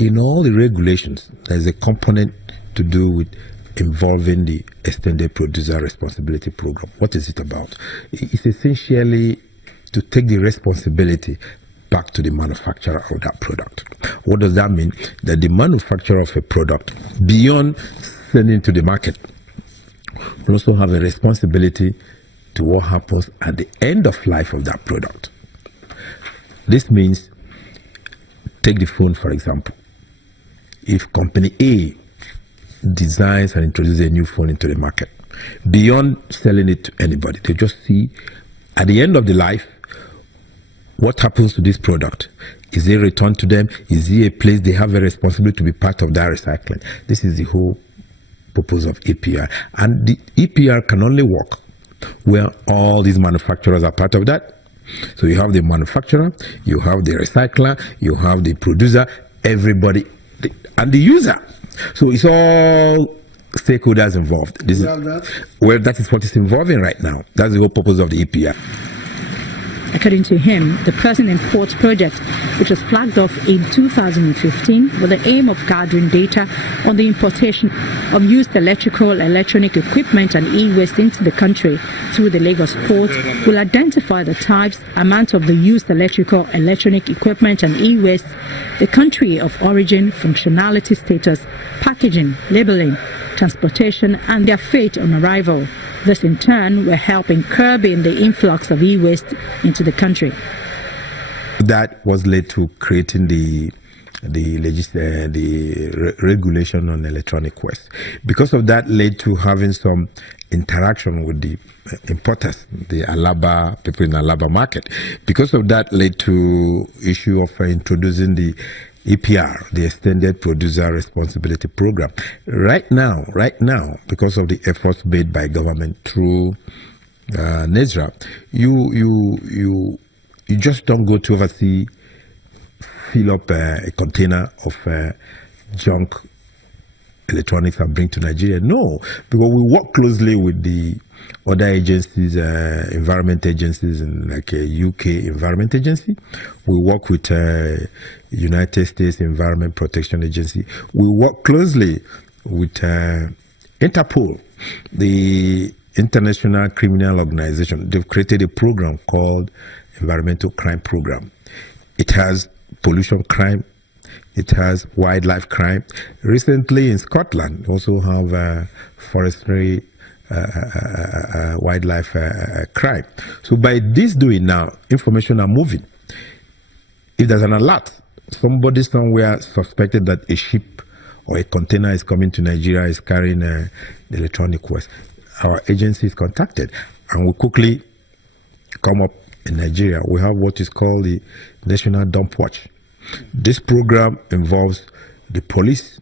in all the regulations, there's a component to do with involving the extended producer responsibility program. What is it about? It's essentially to take the responsibility back to the manufacturer of that product. What does that mean? That the manufacturer of a product, beyond selling to the market, will also have a responsibility to what happens at the end of life of that product. This means, take the phone for example. If company A designs and introduces a new phone into the market, beyond selling it to anybody, they just see at the end of the life, what happens to this product? Is it returned to them? Is it a place they have a responsibility to be part of that recycling? This is the whole purpose of EPR. And the EPR can only work where all these manufacturers are part of that. So you have the manufacturer, you have the recycler, you have the producer, everybody, and the user. So it's all stakeholders involved. That is what is involving right now. That's the whole purpose of the EPR. According to him, the Person in Port project, which was flagged off in 2015 with the aim of gathering data on the importation of used electrical, electronic equipment and e-waste into the country through the Lagos port, will identify the types, amount of the used electrical, electronic equipment and e-waste, the country of origin, functionality status, packaging, labeling, transportation and their fate on arrival. This in turn will help in curbing the influx of e-waste into the country. That was led to creating the regulation on electronic waste. Because of that, led to having some interaction with the importers, the Alaba people in the Alaba market. Because of that, led to issue of introducing the EPR, the Extended Producer Responsibility Program. Right now, because of the efforts made by government through NESRA, you just don't go to overseas, fill up a container of junk electronics and bring to Nigeria. No, because we work closely with the other agencies, environment agencies, like a UK Environment Agency. We work with United States Environment Protection Agency. We work closely with Interpol, the International Criminal Organization. They've created a program called Environmental Crime Program. It has pollution crime. It has wildlife crime. Recently in Scotland, also have forestry wildlife crime. So by this doing now, information are moving. If there's an alert, somebody somewhere suspected that a ship or a container is coming to Nigeria, is carrying electronic waste, our agency is contacted and we quickly come up in Nigeria. We have what is called the National Dump Watch. This program involves the police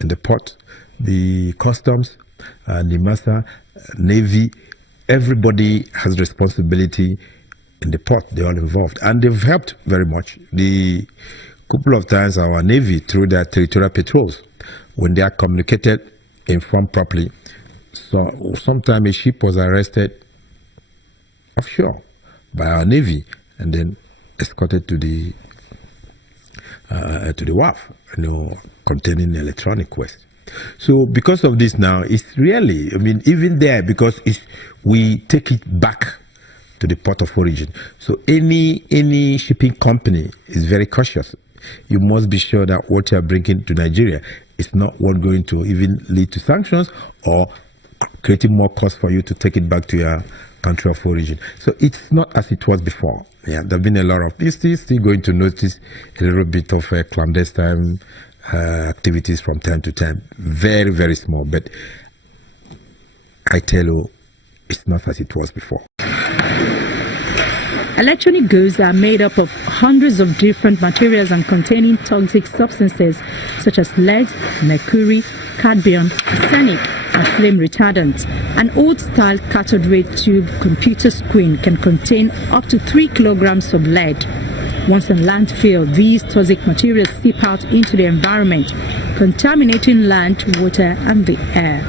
in the port, the customs, NIMASA, Navy. Everybody has responsibility in the port. They're all involved, and they've helped very much. The couple of times our Navy, through their territorial patrols, when they are communicated, informed properly. So sometimes a ship was arrested offshore by our Navy and then escorted to the wharf, containing electronic waste. So because of this now, it's really, even there, because we take it back to the port of origin. So any shipping company is very cautious. You must be sure that what you are bringing to Nigeria is not what going to even lead to sanctions or creating more cost for you to take it back to your country of origin. So it's not as it was before. Yeah, there have been a lot of this. Still going to notice a little bit of clandestine activities from time to time. Very, very small. But I tell you, it's not as it was before. Electronic goods are made up of hundreds of different materials and containing toxic substances such as lead, mercury, cadmium, arsenic, and flame retardants. An old-style cathode ray tube computer screen can contain up to 3 kilograms of lead. Once in landfill, these toxic materials seep out into the environment, contaminating land, water, and the air.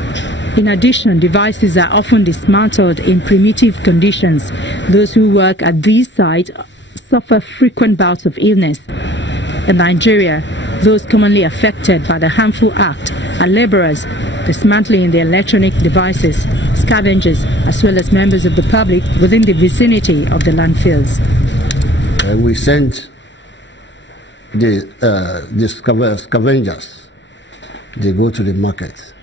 In addition, devices are often dismantled in primitive conditions. Those who work at these sites suffer frequent bouts of illness. In Nigeria, Those commonly affected by the harmful act are laborers dismantling the electronic devices, scavengers, as well as members of the public within the vicinity of the landfills. We sent the scavengers. They go to the market,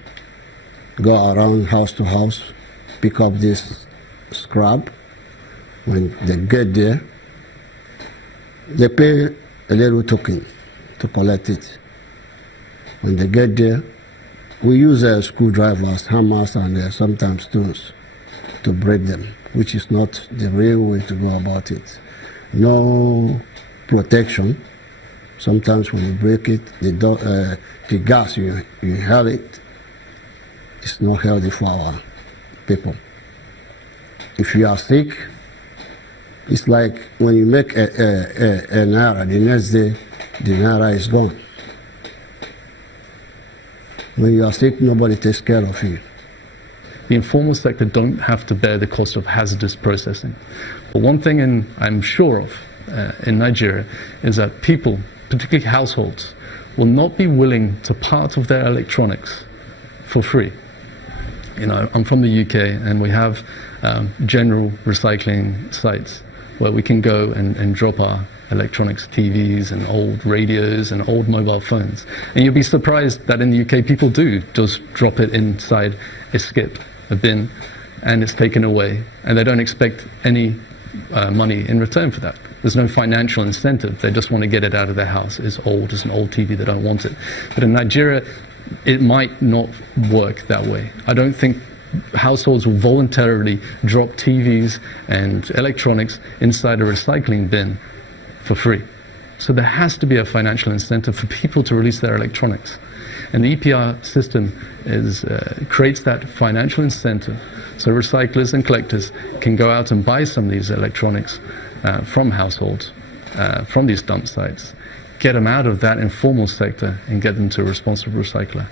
go around house to house, pick up this scrap. When they get there, they pay a little token to collect it. When they get there, we use screwdrivers, hammers, and sometimes stones to break them, which is not the real way to go about it. No protection. Sometimes when you break it, the gas you inhale it, it's not healthy for our people. If you are sick, it's like when you make a naira, the next day the naira is gone. When you are sick, nobody takes care of you. The informal sector don't have to bear the cost of hazardous processing. But one thing I'm sure of in Nigeria is that people, particularly households, will not be willing to part of their electronics for free. You know, I'm from the UK, and we have general recycling sites where we can go and drop our electronics, TVs and old radios and old mobile phones. And you'll be surprised that in the UK people do just drop it inside a skip, a bin, and it's taken away. And they don't expect any money in return for that. There's no financial incentive. They just want to get it out of their house. It's old, it's an old TV, they don't want it. But in Nigeria, it might not work that way. I don't think households will voluntarily drop TVs and electronics inside a recycling bin for free. So there has to be a financial incentive for people to release their electronics. And the EPR system creates that financial incentive so recyclers and collectors can go out and buy some of these electronics from households, from these dump sites, get them out of that informal sector and get them to a responsible recycler.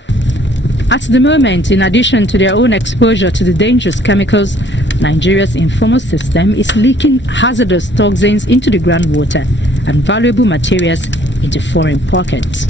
At the moment, in addition to their own exposure to the dangerous chemicals, Nigeria's informal system is leaking hazardous toxins into the groundwater and valuable materials into foreign pockets.